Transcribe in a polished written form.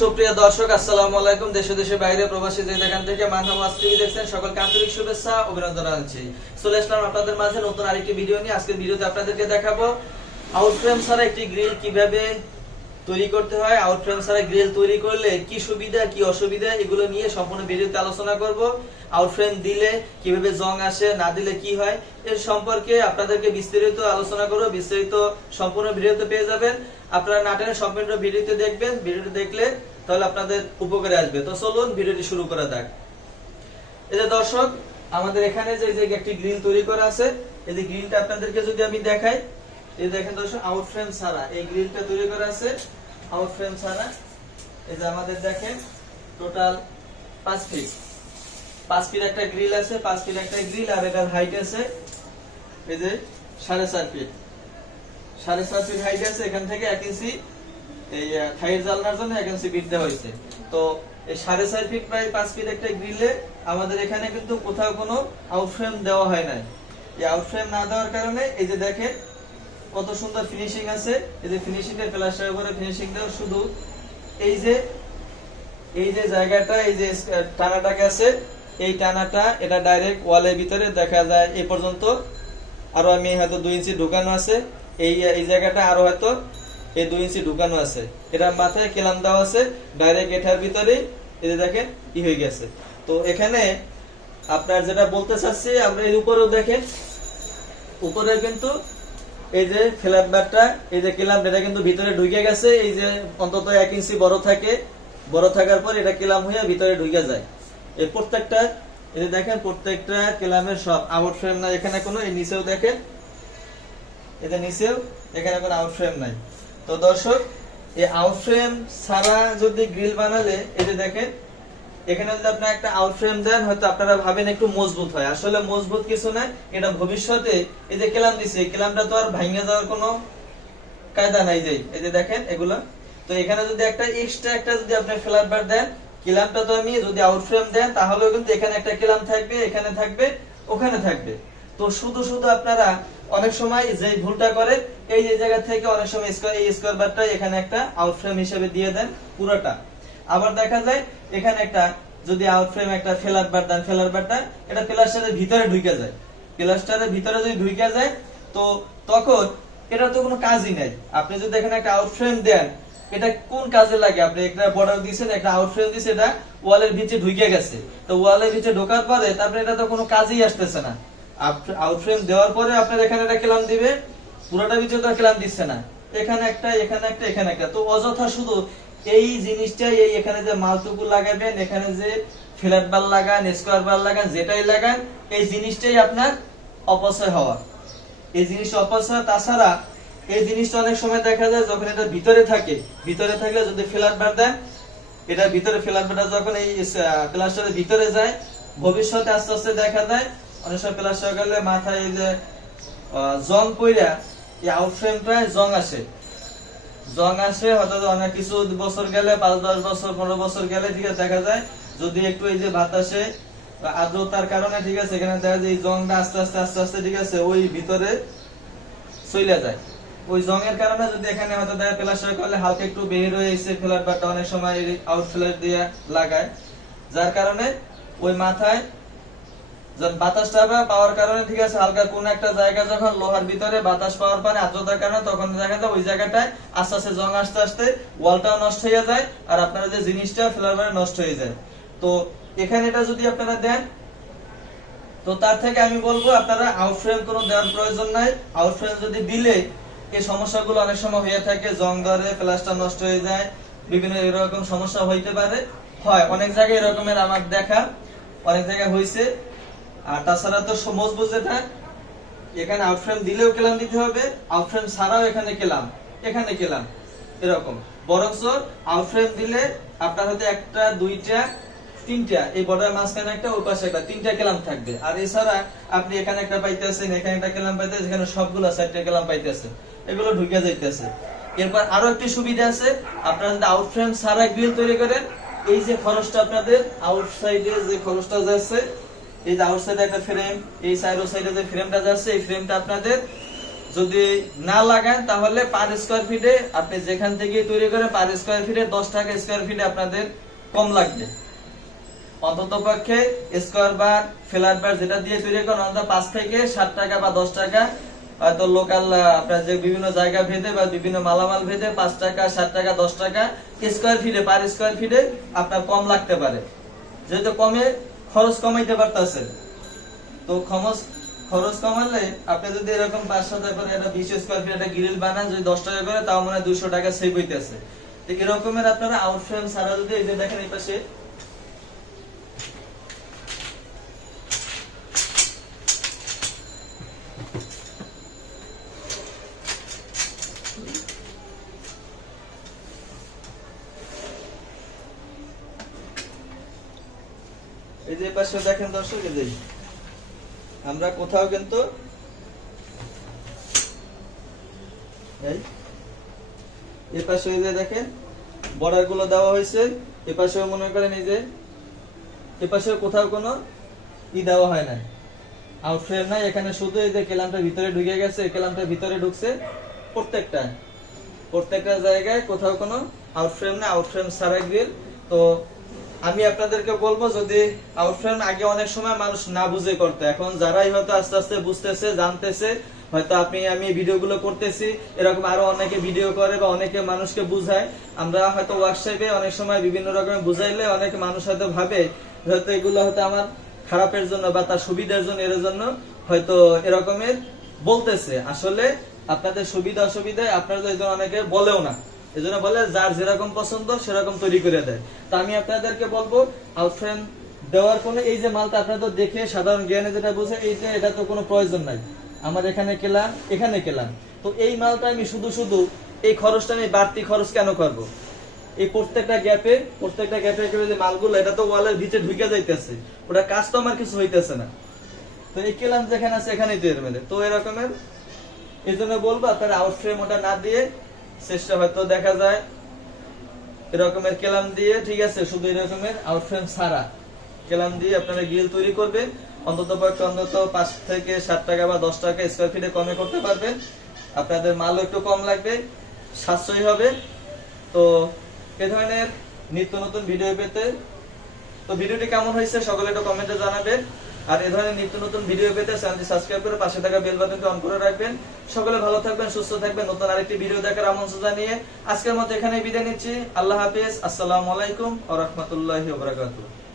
সুপ্রিয় দর্শক, আসসালামু আলাইকুম। দেশে দেশে বাইরে প্রবাসী যে যেখান থেকে মানহামাস টিভি দেখছেন সকলকে আন্তরিক শুভেচ্ছা অভিনন্দন জানাচ্ছি। চলে আসলাম আপনাদের মাঝে নতুন আরেকটি ভিডিও নিয়ে। আজকের ভিডিওতে আপনাদেরকে দেখাবো আউটফ্রেম ছাড়া একটি গ্রিল কিভাবে তৈরি করতে হয়, আউটফ্রেম ছাড়া গ্রিল তৈরি করলে কি সুবিধা কি অসুবিধা এগুলো নিয়ে সম্পূর্ণ ভিডিওতে আলোচনা করব। আউটফ্রেম দিলে কিভাবে জং আসে, না দিলে কি হয় এর সম্পর্কে আপনাদেরকে বিস্তারিত আলোচনা করব। বিস্তারিত সম্পূর্ণ ভিডিওতে পেয়ে যাবেন। আপনারা না টেনে সম্পূর্ণ ভিডিওতে দেখবেন। ভিডিওটি দেখলে তাহলে আপনাদের উপকারে আসবে। তো চলুন ভিডিওটি শুরু করা যাক। এই যে দর্শক, আমাদের এখানে যে একটি গ্রিল তৈরি করা আছে, এই যে গ্রিলটা আপনাদেরকে যদি আমি দেখাই, এই দেখেন দর্শক, আউটফ্রেম ছাড়া এই গ্রিলটা তৈরি করা আছে। আউটফ্রেম ছাড়া এই যে আমাদের দেখেন টোটাল 5 ফিট একটা গ্রিল আছে। 5 ফিট একটা গ্রিল, আর এটার হাইট আছে এই যে 4.5 ফিট। 4.5 ফিট হাইট আছে। এখান থেকে 1 ইঞ্চি এই থাইয়ের জালনার জন্য 1 ইঞ্চি বিট দেওয়া হয়েছে। তো এই 4.5 ফিট প্রায় 5 ফিট একটা গ্রিলে আমাদের এখানে কিন্তু কোথাও কোনো আউটফ্রেম দেওয়া হয় নাই। এই আউটফ্রেম না দেওয়ার কারণে এই যে দেখেন কত সুন্দর ফিনিশিং আছে। এই যে ফিনিশিং এর প্লাস্টারের উপরে ফিনিশিং দেওয়া, শুধু এই যে জায়গাটা, এই যে টানাটাকে আছে, এই টানাটা এটা ডাইরেক্ট ওয়ালের ভিতরে দেখা যায় এই পর্যন্ত। আরো আমি হয়তো 2 ইঞ্চি ঢুকানো আছে। এই জায়গাটা আরো হয়তো এই 2 ইঞ্চি ঢুকানো আছে। এটা মাথায় কেলাম দেওয়া আছে ডাইরেক্ট এটার ভিতরে। এই যে দেখেন কি হয়ে গেছে। তো এখানে আপনার যেটা বলতে চাচ্ছি, আমরা এর উপরেও দেখেন, উপরে কিন্তু এই যে ফ্ল্যাট বারটা, এই যে কেলাম, এটা কিন্তু ভিতরে ঢুকে গেছে। এই যে অন্তত 1 ইঞ্চি বড় থাকে, বড় থাকার পর এটা কেলাম হয়ে ভিতরে ঢুকে যায়। এই প্রত্যেকটা, এই যে দেখেন প্রত্যেকটা কেলামের সব আউটফ্রেম না এখানে কোনো। এই নিচেও দেখেন, এটা নিচেও এখানে কোনো আউটফ্রেম নাই। তো দর্শক, এই আউটফ্রেম ছাড়া যদি গ্রিল বানালে, এই যে দেখেন এখানে যদি আপনি একটা আউটফ্রেম দেন, হয়তো আপনারা ভাবেন একটু মজবুত হয়। আসলে মজবুত কিছু না, এটা ভবিষ্যতে এই যে কেলাম দিছে, এই কেলামটা তো আর ভাঙে যাওয়ার কোনো কায়দা নাই। এই যে দেখেন এগুলা। তো এখানে যদি একটা এক্সট্রা একটা যদি আপনি ফ্ল্যাট বার দেন, কেলামটা তো আমি যদি আউটফ্রেম দেন তাহলেও কিন্তু এখানে একটা কেলাম থাকবে, এখানে থাকবে, ওখানে থাকবে। তো শুধু আপনারা অনেক সময় যে ভুলটা করেন, এই যে জায়গা থেকে অনেক সময় এই স্কয়ার বারটা এখানে একটা আউটফ্রেম হিসেবে দিয়ে দেন পুরোটা। আবার দেখা যায় এখানে একটা যদি আউটফ্রেম একটা ফ্ল্যাট বার দেন, ফ্ল্যাট বারটা এটা প্লাস্টারের ভিতরে ঢুকে যায়। প্লাস্টারের ভিতরে যদি ঢুকে যায়, তো তখন এটা তো কোনো কাজই নাই। আপনি যদি এখানে একটা আউটফ্রেম দেন, এটা কোন কাজে লাগে? আপনি একটা বর্ডার দিয়েছেন, একটা আউটফ্রেম দিয়েছেন, এটা ওয়ালের ভিতরে ঢুকে গেছে। তো ওয়ালের ভিতরে ঢোকার পরে তারপরে এটা তো কোনো কাজেই আসতেছে না। আউটফ্রেম দেওয়ার পরে আপনার এখানে একটা কেলাম দিবে, পুরোটা ভিতরে তো কেলাম দিচ্ছে না, এখানে একটা, এখানে একটা, এখানে একটা। তো অযথা শুধু এই জিনিসটাই, এই এখানে যে মালটুকু লাগাবেন, এখানে যে ফ্ল্যাট বার লাগান, স্কয়ার বার লাগান, যেটাই লাগান, এই জিনিসটাই আপনার অপচয় হওয়া, এই জিনিসটা অপচয়। তাছাড়া এই জিনিসটা অনেক সময় দেখা যায় যখন এটা ভিতরে থাকে, ভিতরে থাকলে যদি ফ্ল্যাট বার দেন, এটা ভিতরে ফ্ল্যাট বারটা যখন এই প্লাস্টারের ভিতরে যায়, ভবিষ্যতে আস্তে আস্তে দেখা যায় অনেক সময় প্লাস্টার করলে মাথায় এই যে জং পইরা এই আউটফ্রেমটা জং আসে। হয়তো অনেক কিছু বছর গেলে, 5-10 বছর 15 বছর গেলে, ঠিক আছে, দেখা যায় যদি একটু এই যে বাতাসে আর্দ্রতার কারণে, ঠিক আছে, এখানে দেখা যায় এই জংটা আস্তে আস্তে, ঠিক আছে, ওই ভিতরে চলে যায়। ওই জংয়ের কারণে যদি এখানে হয়তো দেখা প্লাস্টার করলে হালকা একটু বের হয়ে এসে ফ্ল্যাট বারটা অনেক সময় আউট ফ্ল্যাট দিয়ে লাগায়, যার কারণে ওই মাথায় বাতাসটা পাওয়ার কারণে, ঠিক আছে, হালকা কোন একটা জায়গা যখন লোহার ভিতরে বাতাস পাওয়ার পরে আর্দ্রতার কারণে, তখন দেখা যায় ওই জায়গাটায় আস্তে আস্তে জং আস্তে ওয়ালটাও নষ্ট হয়ে যায়, আর আপনারা যে জিনিসটা ফ্ল্যাট নষ্ট হয়ে যায়। তো এখানে এটা যদি আপনারা দেন, তো তার থেকে আমি বলবো আপনারা আউটফ্রেম কোনো দেওয়ার প্রয়োজন নাই। আউটফ্রেম যদি দিলে এই সমস্যাগুলো অনেক সময় হয়ে থাকে, জং ধরে, প্লাস্টার নষ্ট হয়ে যায়, বিভিন্ন এরকম সমস্যা হইতে পারে, হয় অনেক জায়গায় এরকমের আমার দেখা, অনেক জায়গায় হয়েছে। আর তাছাড়া তো মজবুত যেটা, এখানে আউটফ্রেম দিলেও কেলাম দিতে হবে, আউটফ্রেম ছাড়াও এখানে কেলাম, এখানে কেলাম, এরকম। বরঞ্চ আউটফ্রেম দিলে আপনার হয়তো একটা, দুইটা, তিনটা, এই বর্ডার মাঝখানে একটা, ওই পাশে একটা, 3টা কেলাম থাকবে। আর এছাড়া আপনি এখানে একটা পাইতেছেন, এখানে একটা কেলাম পাইতেছেন, এখানে সবগুলো 4টা কেলাম পাইতেছেন, এগুলো ঢুকে যাইতেছে। এরপর আরো একটি সুবিধা আছে, আপনারা যদি আউটফ্রেম ছাড়া গ্রিল তৈরি করেন, এই যে খরচটা আপনাদের আউটসাইডে যে খরচটা যাচ্ছে, এই যে আউটসাইডে একটা ফ্রেম, এই সাইড ও সাইডে যে ফ্রেমটা যাচ্ছে, এই ফ্রেমটা আপনাদের যদি না লাগান তাহলে পার স্কয়ার ফিটে আপনি যেখান থেকে তৈরি করে পার স্কয়ার ফিটে 10 টাকা স্কয়ার ফিটে আপনাদের কম লাগবে। অন্ততপক্ষে স্কয়ার বার ফ্ল্যাট বার যেটা দিয়ে তৈরি করেন অন্তত 5 থেকে 7 টাকা বা 10 টাকা, হয়তো লোকাল আপনার যে বিভিন্ন জায়গা ভেদে বা বিভিন্ন মালামাল ভেদে 5 টাকা 7 টাকা 10 টাকা স্কয়ার ফিটে পার স্কয়ার ফিটে আপনার কম লাগতে পারে। যেহেতু কমে খরচ কমাইতে পারতেছেন, তো খরচ কমালে আপনি যদি এরকম 5-7 করে একটা 20 স্কয়ার ফিট একটা গ্রিল বানান, যদি 10 টাকা করে তাও মানে 200 টাকা সেভ হইতেছে। তো এরকমের আপনারা আউটফ্রেম ছাড়া যদি এই যে দেখেন এই পাশে এই যে পাশে দেখেন দর্শক, এই যে আমরা কোথাও কিন্তু এই পাশে এই যে দেখেন বর্ডার গুলো দেওয়া হয়েছে, এই পাশেও মনে করেন এই যে এই পাশে কোথাও কোনো দেওয়া হয় না, আউটফ্রেম নাই। এখানে শুধু এই যে কেলামটা ভিতরে ঢুকে গেছে, কেলামটা ভিতরে ঢুকছে প্রত্যেকটা জায়গায়, কোথাও কোনো আউটফ্রেম না, আউটফ্রেম ছাড়া গ্রিল। তো আমি আপনাদেরকে বলবো, যদি আউটফ্রেম আগে অনেক সময় মানুষ না বুঝে করতে, এখন যারাই হয়তো আস্তে আস্তে বুঝতেছে জানতেছে, হয়তো আমি ভিডিওগুলো করতেছি, এরকম আরো অনেকে ভিডিও করে বা অনেকে মানুষকে বুঝায়। আমরা হয়তো ওয়ার্কশপে অনেক সময় বিভিন্ন রকমের বুঝাইলে অনেক মানুষ হয়তো ভাবে হয়তো এগুলো হয়তো আমার খারাপের জন্য বা তার সুবিধার জন্য এর জন্য হয়তো এরকমের বলতেছে। আসলে আপনাদের সুবিধা অসুবিধায় আপনারা তো অনেকে বলেও না, এজন্য বলে যার যেরকম পছন্দ সেরকম তৈরি করে দেয়। তো আমি আপনাদেরকে বলবো আউটফ্রেম দেওয়ার কোনো এই যে মালটা আপনারা তো দেখে সাধারণ জ্ঞানে যেটা বুঝে এই যে এটা তো কোনো প্রয়োজন নাই, আমার এখানে কেলাম এখানে কেলাম, তো এই মালটা আমি শুধু এই খরচটা আমি বাড়তি খরচ কেন করব? এই প্রত্যেকটা গ্যাপে করে যে মালগুলো এটা তো ওয়ালের ভিতরে ঢুকে যাইতেছে, ওটা কাজ তো আমার কিছু হইতেছে না। তো এই কেলাম যেখানে আছে এখানেই তৈরি মেলে। তো এরকমের এই জন্য বলবো আপনারা আউটফ্রেম ওটা না দিয়ে চেষ্টা হয়তো দেখা যায় এরকমের কেলাম দিয়ে, ঠিক আছে, শুধু এরকমের আউটফ্রেম ছাড়া কেলাম দিয়ে আপনারা গ্রিল তৈরি করবেন। অন্তত 5 থেকে 7 টাকা বা 10 টাকা স্কয়ার ফিটে কমে করতে পারবেন, আপনাদের মালও একটু কম লাগবে, সাশ্রয়ী হবে। তো এই ধরনের নিত্য নতুন ভিডিও পেতে, তো ভিডিওটি কেমন হয়েছে সকলে একটু কমেন্টে জানাবেন। আর এই ধরনের নিত্য নতুন ভিডিও পেতে চ্যানেলটি সাবস্ক্রাইব করে পাশে থাকা বেল বাটনটি অন করে রাখবেন। সকলে ভালো থাকবেন, সুস্থ থাকবেন। নতুন আরেকটি ভিডিও দেখার আমন্ত্রণ জানিয়ে আজকের মতো এখানেই বিদায় নিচ্ছি। আল্লাহ হাফেজ, আসসালামু আলাইকুম ওয়া রাহমাতুল্লাহি ওয়া বারাকাতুহু।